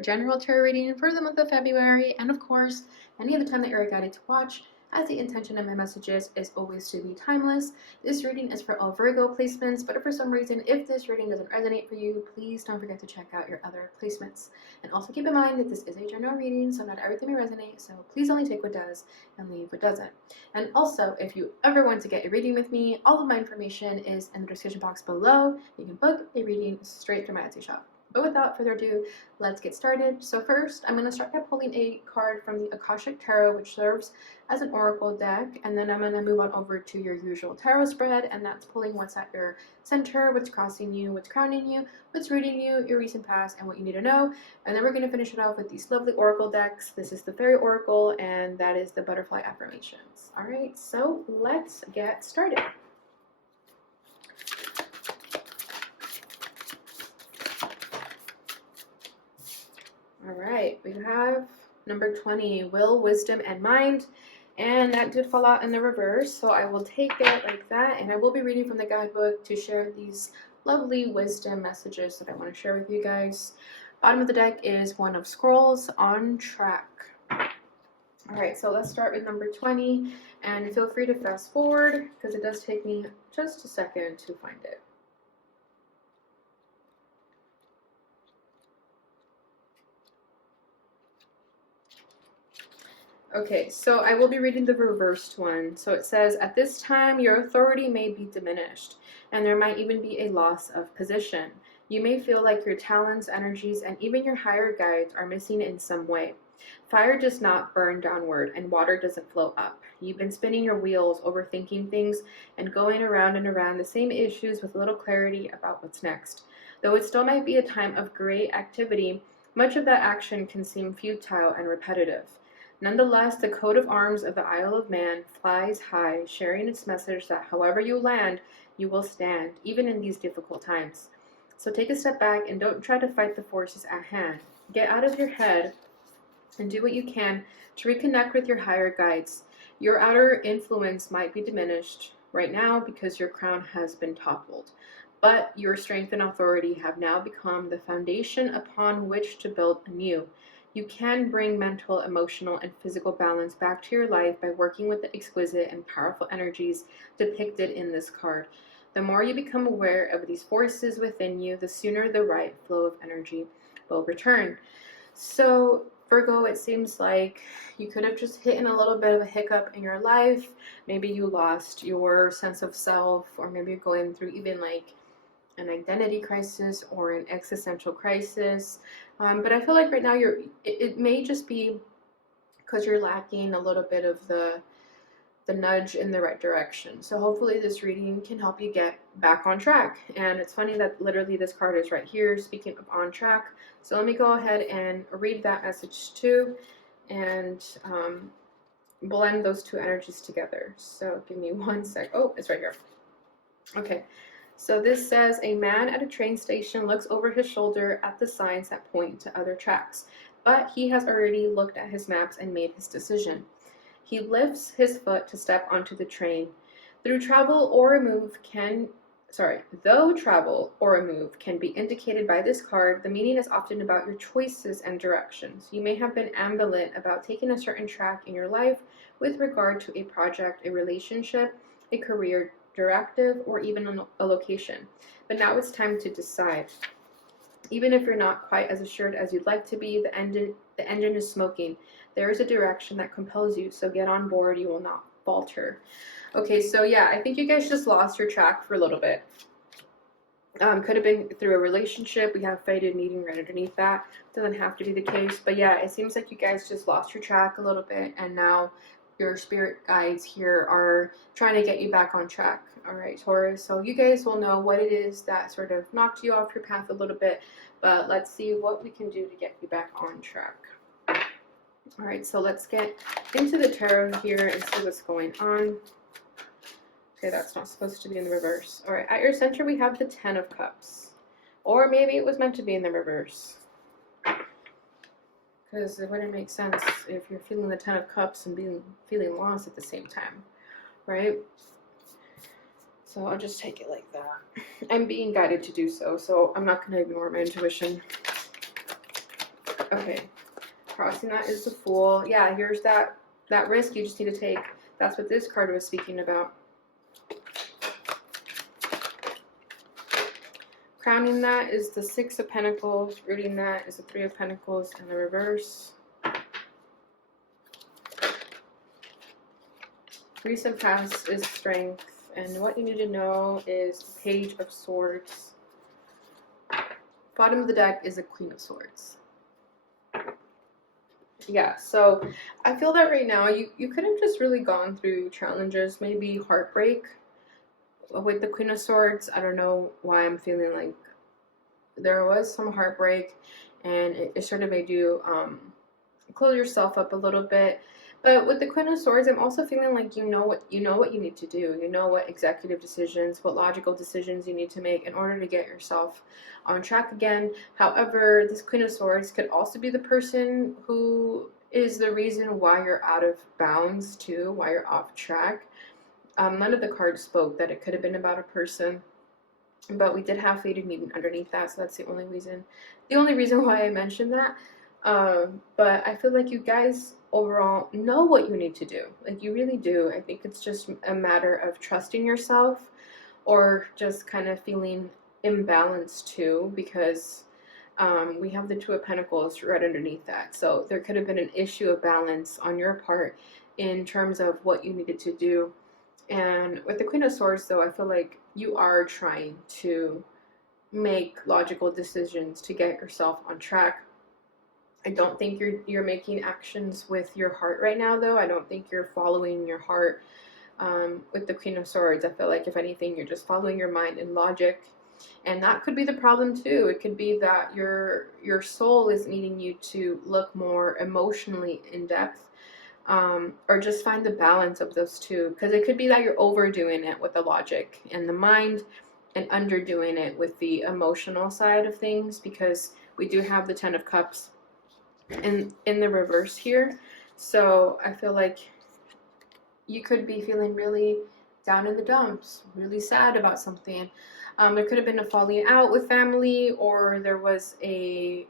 general tarot reading for the month of February, and of course, any of the time that you're guided to watch, as the intention of my messages is always to be timeless. This reading is for all Virgo placements, but if for some reason, if this reading doesn't resonate for you, please don't forget to check out your other placements. And also keep in mind that this is a general reading, so not everything may resonate, so please only take what does and leave what doesn't. And also, if you ever want to get a reading with me, all of my information is in the description box below. You can book a reading straight through my Etsy shop. But without further ado, let's get started. So first, I'm going to start by pulling a card from the Akashic Tarot, which serves as an oracle deck, and then I'm going to move on over to your usual tarot spread, and that's pulling what's at your center, what's crossing you, what's crowning you, what's reading you, your recent past, and what you need to know. And then we're going to finish it off with these lovely oracle decks. This is the Fairy Oracle, and that is the Butterfly Affirmations. Alright, so let's get started. Alright, we have number 20, Will, Wisdom, and Mind. And that did fall out in the reverse, so I will take it like that, and I will be reading from the guidebook to share these lovely wisdom messages that I want to share with you guys. Bottom of the deck is One of Scrolls, On Track. Alright, so let's start with number 20, and feel free to fast forward, because it does take me just a second to find it. Okay, so I will be reading the reversed one. So it says, at this time, your authority may be diminished, and there might even be a loss of position. You may feel like your talents, energies, and even your higher guides are missing in some way. Fire does not burn downward, and water doesn't flow up. You've been spinning your wheels, overthinking things, and going around and around the same issues with little clarity about what's next. Though it still might be a time of great activity, much of that action can seem futile and repetitive. Nonetheless, the coat of arms of the Isle of Man flies high, sharing its message that however you land, you will stand, even in these difficult times. So take a step back and don't try to fight the forces at hand. Get out of your head and do what you can to reconnect with your higher guides. Your outer influence might be diminished right now because your crown has been toppled, but your strength and authority have now become the foundation upon which to build anew. You can bring mental, emotional, and physical balance back to your life by working with the exquisite and powerful energies depicted in this card. The more you become aware of these forces within you, the sooner the right flow of energy will return. So, Virgo, it seems like you could have just hit in a little bit of a hiccup in your life. Maybe you lost your sense of self, or maybe you're going through even like an identity crisis or an existential crisis. But I feel like right now it may just be because you're lacking a little bit of the nudge in the right direction. So hopefully this reading can help you get back on track. And it's funny that literally this card is right here, speaking of on track. So let me go ahead and read that message too, and blend those two energies together. So give me one sec. Oh, it's right here. Okay. So this says, a man at a train station looks over his shoulder at the signs that point to other tracks, but he has already looked at his maps and made his decision. He lifts his foot to step onto the train. Though travel or a move can be indicated by this card, the meaning is often about your choices and directions. You may have been ambivalent about taking a certain track in your life with regard to a project, a relationship, a career directive, or even a location. But now it's time to decide. Even if you're not quite as assured as you'd like to be, the engine is smoking. There is a direction that compels you, so get on board. You will not falter. Okay, so yeah, I think you guys just lost your track for a little bit. Could have been through a relationship. We have faded meeting right underneath that. Doesn't have to be the case, but yeah, it seems like you guys just lost your track a little bit, and now your spirit guides here are trying to get you back on track. All right, Taurus, so you guys will know what it is that sort of knocked you off your path a little bit, but let's see what we can do to get you back on track. All right, so let's get into the tarot here and see what's going on. Okay, that's not supposed to be in the reverse. All right, at your center we have the 10 of Cups, or maybe it was meant to be in the reverse, because it wouldn't make sense if you're feeling the 10 of Cups and feeling lost at the same time, right? So I'll just take it like that. I'm being guided to do so, so I'm not going to ignore my intuition. Okay, crossing that is the Fool. Yeah, here's that risk you just need to take. That's what this card was speaking about. Crowning that is the Six of Pentacles. Rooting that is the Three of Pentacles in the reverse. Recent past is Strength. And what you need to know is the Page of Swords. Bottom of the deck is a Queen of Swords. Yeah, so I feel that right now you could have just really gone through challenges, maybe heartbreak. With the Queen of Swords, I don't know why I'm feeling like there was some heartbreak, and it sort of made you close yourself up a little bit. But with the Queen of Swords, I'm also feeling like you know what you need to do. You know what executive decisions, what logical decisions you need to make in order to get yourself on track again. However, this Queen of Swords could also be the person who is the reason why you're out of bounds too, why you're off track. None of the cards spoke that it could have been about a person, but we did have Faded Maiden underneath that, so that's the only reason why I mentioned that. But I feel like you guys overall know what you need to do. Like, you really do. I think it's just a matter of trusting yourself, or just kind of feeling imbalanced too, because we have the Two of Pentacles right underneath that. So there could have been an issue of balance on your part in terms of what you needed to do. And with the Queen of Swords, though, I feel like you are trying to make logical decisions to get yourself on track. I don't think you're making actions with your heart right now, though. I don't think you're following your heart with the Queen of Swords. I feel like, if anything, you're just following your mind and logic. And that could be the problem, too. It could be that your soul is needing you to look more emotionally in depth. Or just find the balance of those two, because it could be that you're overdoing it with the logic and the mind, and underdoing it with the emotional side of things, because we do have the Ten of Cups in the reverse here. So I feel like you could be feeling really down in the dumps, really sad about something. There could have been a falling out with family, or there was a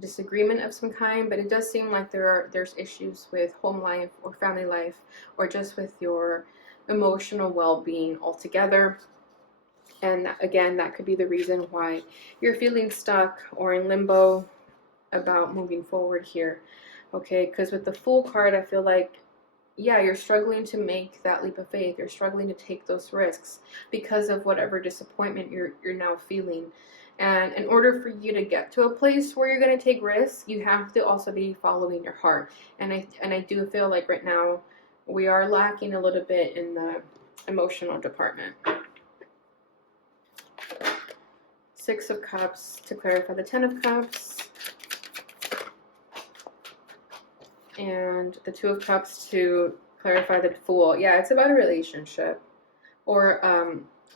disagreement of some kind, but it does seem like there's issues with home life or family life, or just with your emotional well-being altogether. And again, that could be the reason why you're feeling stuck or in limbo about moving forward here. Okay, because with the Fool card, I feel like, yeah, you're struggling to make that leap of faith. You're struggling to take those risks because of whatever disappointment you're now feeling. And in order for you to get to a place where you're going to take risks, you have to also be following your heart. And I do feel like right now we are lacking a little bit in the emotional department. Six of Cups to clarify the Ten of Cups. And the Two of Cups to clarify the Fool. Yeah, it's about a relationship, or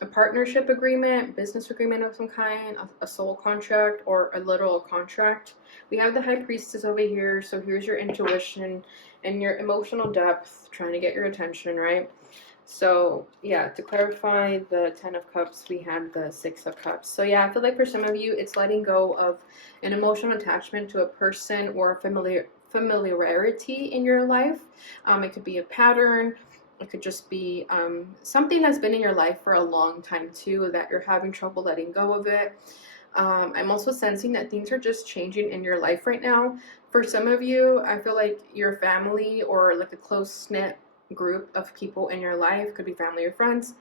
a partnership agreement, business agreement of some kind, a soul contract, or a literal contract. We have the High Priestess over here, so here's your intuition and your emotional depth trying to get your attention, right? So yeah, to clarify the Ten of Cups, we had the Six of Cups. So yeah, I feel like for some of you, it's letting go of an emotional attachment to a person or a familiarity in your life. It could be a pattern. It could just be something that's been in your life for a long time too, that you're having trouble letting go of it. I'm also sensing that things are just changing in your life right now. For some of you, I feel like your family, or like a close-knit group of people in your life, could be family or friends,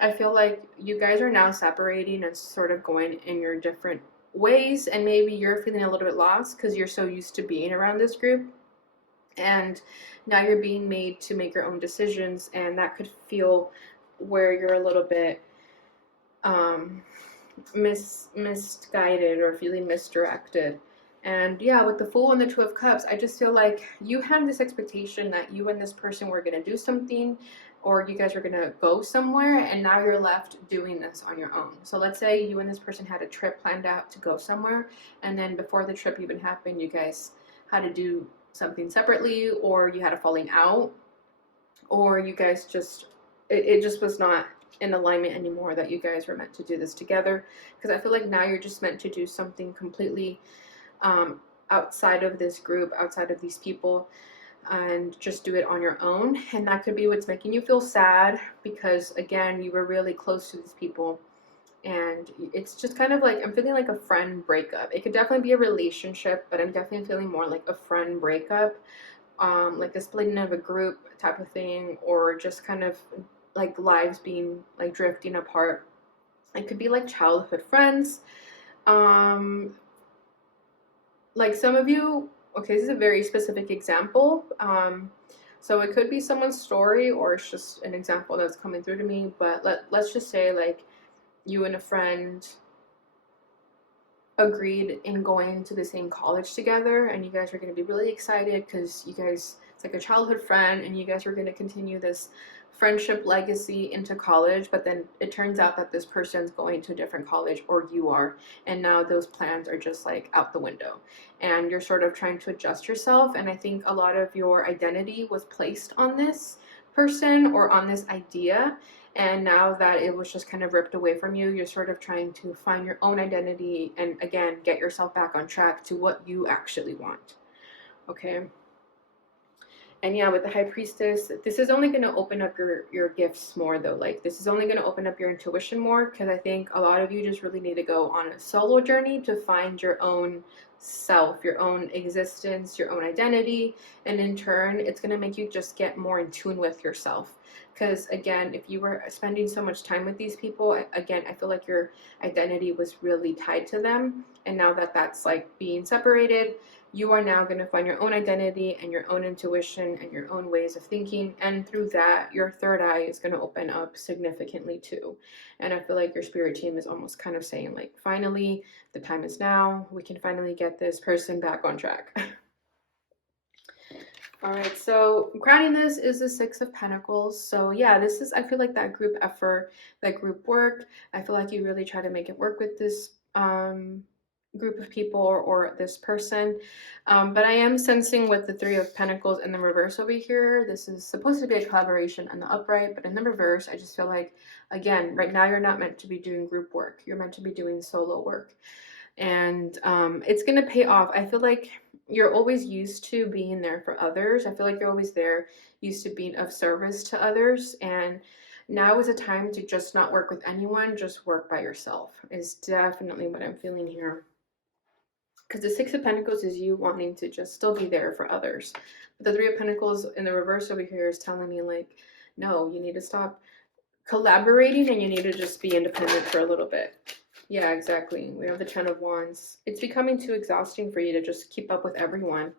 I feel like you guys are now separating and sort of going in your different ways, and maybe you're feeling a little bit lost because you're so used to being around this group, and now you're being made to make your own decisions, and that could feel where you're a little bit misguided or feeling misdirected. And yeah, with the Fool and the Two of Cups, I just feel like you had this expectation that you and this person were going to do something, or you guys were going to go somewhere, and now you're left doing this on your own. So let's say you and this person had a trip planned out to go somewhere, and then before the trip even happened, you guys had to do something separately, or you had a falling out, or you guys just, it just was not in alignment anymore that you guys were meant to do this together, because I feel like now you're just meant to do something completely outside of this group, outside of these people, and just do it on your own. And that could be what's making you feel sad, because again, you were really close to these people, and it's just kind of like, I'm feeling like a friend breakup. It could definitely be a relationship, but I'm definitely feeling more like a friend breakup, like a splitting of a group type of thing, or just kind of like lives being like drifting apart. It could be like childhood friends. Like some of you, okay, this is a very specific example. So it could be someone's story, or it's just an example that's coming through to me. But let's just say like you and a friend agreed in going to the same college together, and you guys are going to be really excited because you guys, it's like a childhood friend, and you guys are going to continue this friendship legacy into college. But then it turns out that this person's going to a different college, or you are, and now those plans are just like out the window, and you're sort of trying to adjust yourself. And I think a lot of your identity was placed on this person or on this idea, and now that it was just kind of ripped away from you, you're sort of trying to find your own identity and again get yourself back on track to what you actually want. Okay. And yeah, with the High Priestess, this is only going to open up your gifts more though. Like this is only going to open up your intuition more, because I think a lot of you just really need to go on a solo journey to find your own self, your own existence, your own identity. And in turn, it's going to make you just get more in tune with yourself. Because again, if you were spending so much time with these people, again, I feel like your identity was really tied to them. And now that that's like being separated, you are now going to find your own identity and your own intuition and your own ways of thinking. And through that, your third eye is going to open up significantly too. And I feel like your spirit team is almost kind of saying like, finally, the time is now. We can finally get this person back on track. All right, so crowning this is the Six of Pentacles. So yeah, this is, I feel like that group effort, that group work. I feel like you really try to make it work with this group of people, or this person. But I am sensing with the Three of Pentacles in the reverse over here, this is supposed to be a collaboration in the upright, but in the reverse, I just feel like, again, right now you're not meant to be doing group work. You're meant to be doing solo work. And it's going to pay off. I feel like you're always used to being there for others. I feel like you're always there, used to being of service to others. And now is a time to just not work with anyone, just work by yourself, is definitely what I'm feeling here. Because the Six of Pentacles is you wanting to just still be there for others. But the Three of Pentacles in the reverse over here is telling me like, no, you need to stop collaborating and you need to just be independent for a little bit. Yeah, exactly. We have the Ten of Wands. It's becoming too exhausting for you to just keep up with everyone.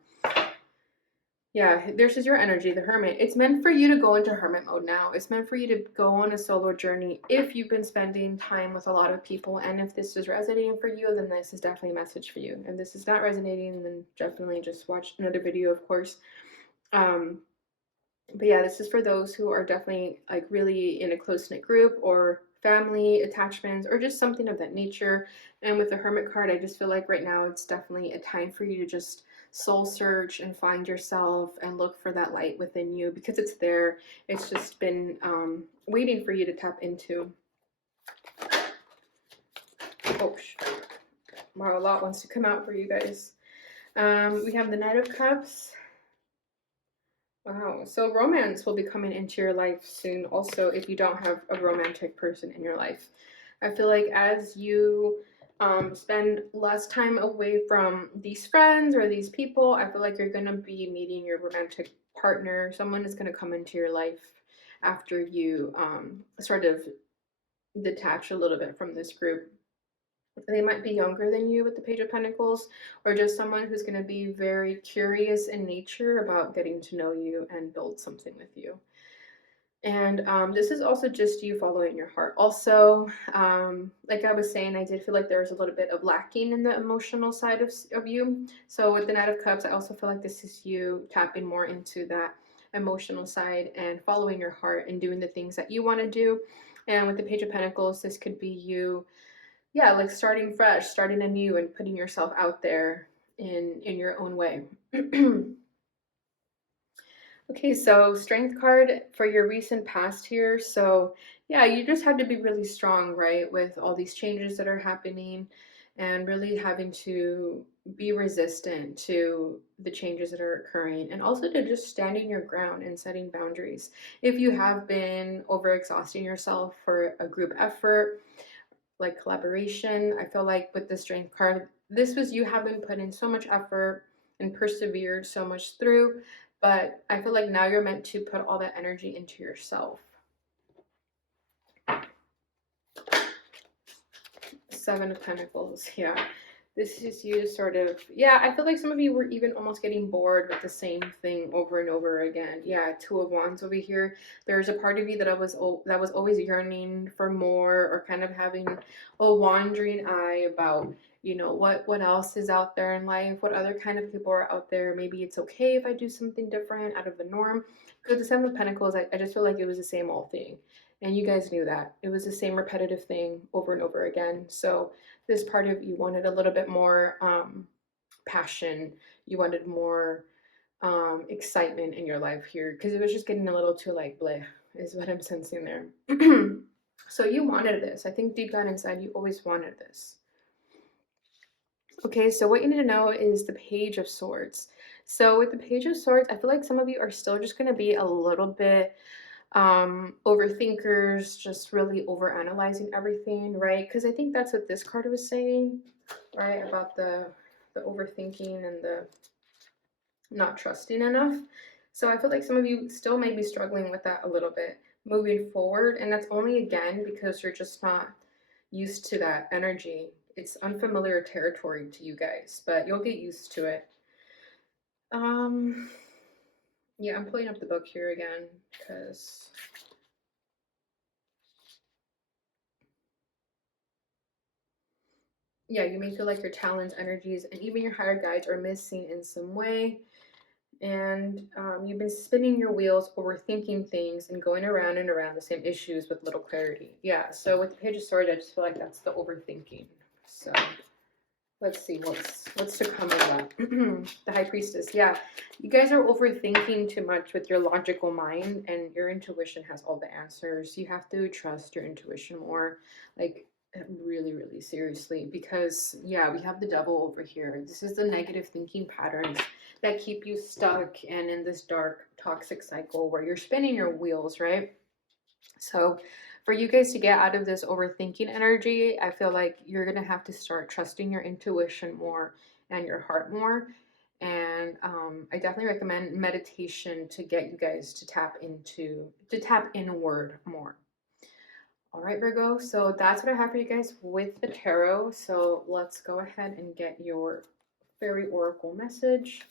Yeah, this is your energy, the Hermit. It's meant for you to go into hermit mode now. It's meant for you to go on a solo journey if you've been spending time with a lot of people. And if this is resonating for you, then this is definitely a message for you. If this is not resonating, then definitely just watch another video, of course. But yeah, this is for those who are definitely like really in a close-knit group, or family attachments, or just something of that nature. And with the Hermit card, I just feel like right now it's definitely a time for you to just soul search and find yourself and look for that light within you, because it's there. It's just been waiting for you to tap into. Oh, wow, a lot wants to come out for you guys. We have the Knight of Cups. Wow, so romance will be coming into your life soon also, if you don't have a romantic person in your life. I feel like as you spend less time away from these friends or these people, I feel like you're going to be meeting your romantic partner. Someone is going to come into your life after you sort of detach a little bit from this group. They might be younger than you with the Page of Pentacles, or just someone who's going to be very curious in nature about getting to know you and build something with you. And this is also just you following your heart. Also, like I was saying, I did feel like there was a little bit of lacking in the emotional side of you. So with the Knight of Cups, I also feel like this is you tapping more into that emotional side and following your heart and doing the things that you want to do. And with the Page of Pentacles, this could be you, yeah, like starting fresh, starting anew, and putting yourself out there in your own way. Okay, so Strength card for your recent past here. So Yeah, you just have to be really strong, right, with all these changes that are happening and really having to be resistant to the changes that are occurring and also to just standing your ground and setting boundaries. If you have been overexhausting yourself for a group effort, like collaboration, I feel like with the strength card, this was you have been put in so much effort and persevered so much through, but I feel like now you're meant to put all that energy into yourself. Seven of Pentacles, yeah. This is you sort of, yeah, I feel like some of you were even almost getting bored with the same thing over and over again. Yeah, Two of Wands over here. There's a part of you that was always yearning for more, or kind of having a wandering eye about, you know, what else is out there in life, what other kind of people are out there. Maybe it's okay if I do something different out of the norm. Because the Seven of Pentacles, I just feel like it was the same old thing. And you guys knew that. It was the same repetitive thing over and over again. So this part of you wanted a little bit more passion. You wanted more excitement in your life here because it was just getting a little too like bleh, is what I'm sensing there. So you wanted this. I think deep down inside you always wanted this. Okay, so what you need to know is the Page of Swords. So with the Page of Swords, I feel like some of you are still just going to be a little bit overthinkers, just really over analyzing everything, right? Because I think that's what this card was saying, right, about the overthinking and the not trusting enough. So I feel like some of you still may be struggling with that a little bit moving forward, and that's only again because you're just not used to that energy. It's unfamiliar territory to you guys, but you'll get used to it. Yeah, I'm pulling up the book here again because yeah, you may feel like your talents, energies, and even your higher guides are missing in some way. And you've been spinning your wheels, overthinking things, and going around and around the same issues with little clarity. Yeah, so with the Page of Swords, I just feel like that's the overthinking. So let's see what's to come of that. The High Priestess. Yeah, you guys are overthinking too much with your logical mind, and your intuition has all the answers. You have to trust your intuition more, like really, really seriously, because yeah, we have the Devil over here. This is the negative thinking patterns that keep you stuck and in this dark, toxic cycle where you're spinning your wheels, right? So for you guys to get out of this overthinking energy, I feel like you're going to have to start trusting your intuition more and your heart more. And I definitely recommend meditation to get you guys to tap inward more. All right, Virgo. So that's what I have for you guys with the tarot. So let's go ahead and get your fairy oracle message.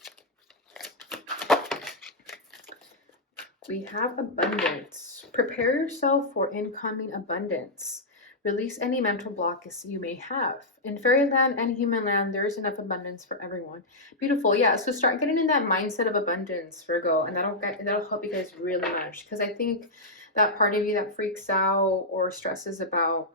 We have abundance. Prepare yourself for incoming abundance. Release any mental blocks you may have. In fairyland and human land, there is enough abundance for everyone. Beautiful. Yeah, so start getting in that mindset of abundance, Virgo, and that'll help you guys really much, because I think that part of you that freaks out or stresses about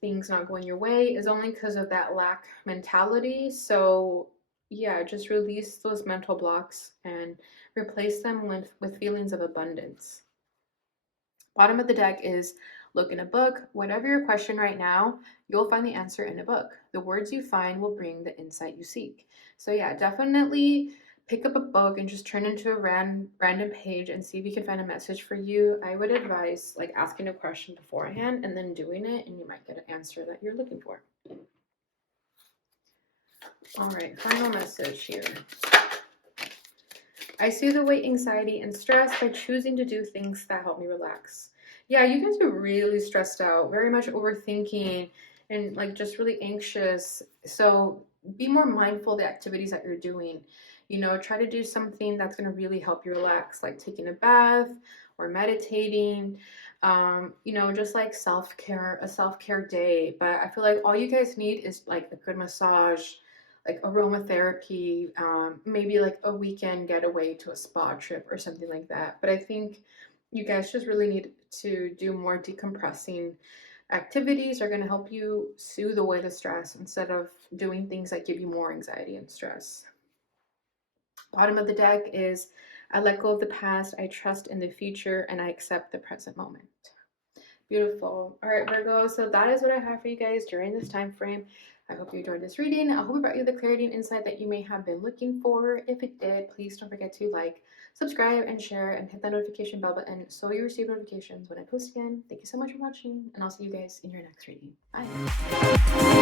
things not going your way is only because of that lack mentality. So yeah, just release those mental blocks and replace them with feelings of abundance. Bottom of the deck is look in a book. Whatever your question right now, you'll find the answer in a book. The words you find will bring the insight you seek. So yeah, definitely pick up a book and just turn into a random page and see if you can find a message for you. I would advise like asking a question beforehand and then doing it, and you might get an answer that you're looking for. All right, final message here. I soothe away anxiety and stress by choosing to do things that help me relax. Yeah, you guys are really stressed out, very much overthinking, and like just really anxious. So be more mindful of the activities that you're doing. You know, try to do something that's going to really help you relax, like taking a bath or meditating. You know, just like self-care, a self-care day. But I feel like all you guys need is like a good massage, like aromatherapy, maybe like a weekend getaway to a spa trip or something like that. But I think you guys just really need to do more decompressing activities are going to help you soothe away the stress instead of doing things that give you more anxiety and stress. Bottom of the deck is I let go of the past, I trust in the future, and I accept the present moment. Beautiful. All right, Virgo. So that is what I have for you guys during this time frame. I hope you enjoyed this reading. I hope it brought you the clarity and insight that you may have been looking for. If it did, please don't forget to like, subscribe, and share, and hit that notification bell button so you receive notifications when I post again. Thank you so much for watching, and I'll see you guys in your next reading. Bye.